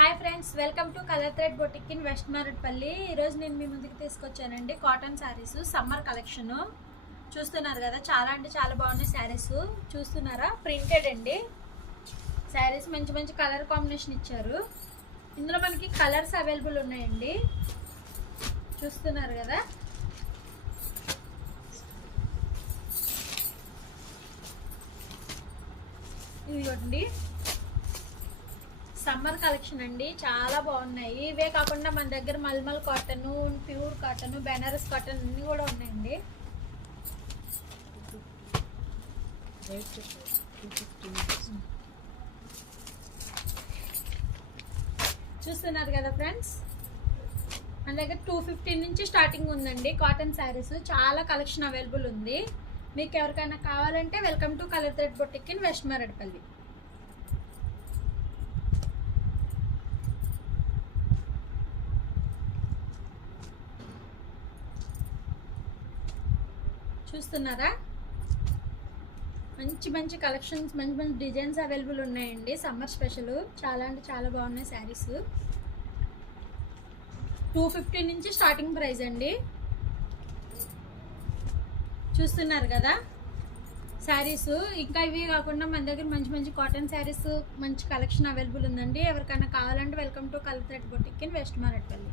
Hi friends, welcome to colour thread boutique in west Marredpally. ఈరోజు నేను మీ ముందుకు తీసుకొచ్చానండి కాటన్ శారీస్ సమ్మర్ కలెక్షన్. చూస్తున్నారు కదా, చాలా అంటే చాలా బాగున్నాయి శారీస్. చూస్తున్నారా, ప్రింటెడ్ అండి శారీస్. మంచి మంచి కలర్ కాంబినేషన్ ఇచ్చారు. ఇందులో మనకి కలర్స్ అవైలబుల్ ఉన్నాయండి. చూస్తున్నారు కదా, ఇదిగోండి సమ్మర్ కలెక్షన్ అండి, చాలా బాగున్నాయి. ఇవే కాకుండా మన దగ్గర mulmul cotton, pure cotton, Banaras cotton అన్నీ కూడా ఉన్నాయండి. చూస్తున్నారు కదా ఫ్రెండ్స్, మన దగ్గర 250 నుంచి స్టార్టింగ్ ఉందండి కాటన్ శారీస్. చాలా కలెక్షన్ అవైలబుల్ ఉంది. మీకు ఎవరికైనా కావాలంటే welcome to colour thread boutique in west Marredpally. చూస్తున్నారా, మంచి మంచి కలెక్షన్స్, మంచి మంచి డిజైన్స్ అవైలబుల్ ఉన్నాయండి. సమ్మర్ స్పెషల్ చాలా అంటే చాలా బాగున్నాయి శారీస్. 250 నుంచి స్టార్టింగ్ ప్రైస్ అండి. చూస్తున్నారు కదా శారీస్. ఇంకా ఇవి కాకుండా మన దగ్గర మంచి మంచి కాటన్ శారీస్, మంచి కలెక్షన్ అవైలబుల్ ఉందండి. ఎవరికైనా కావాలంటే welcome to colour thread boutique in west Marredpally.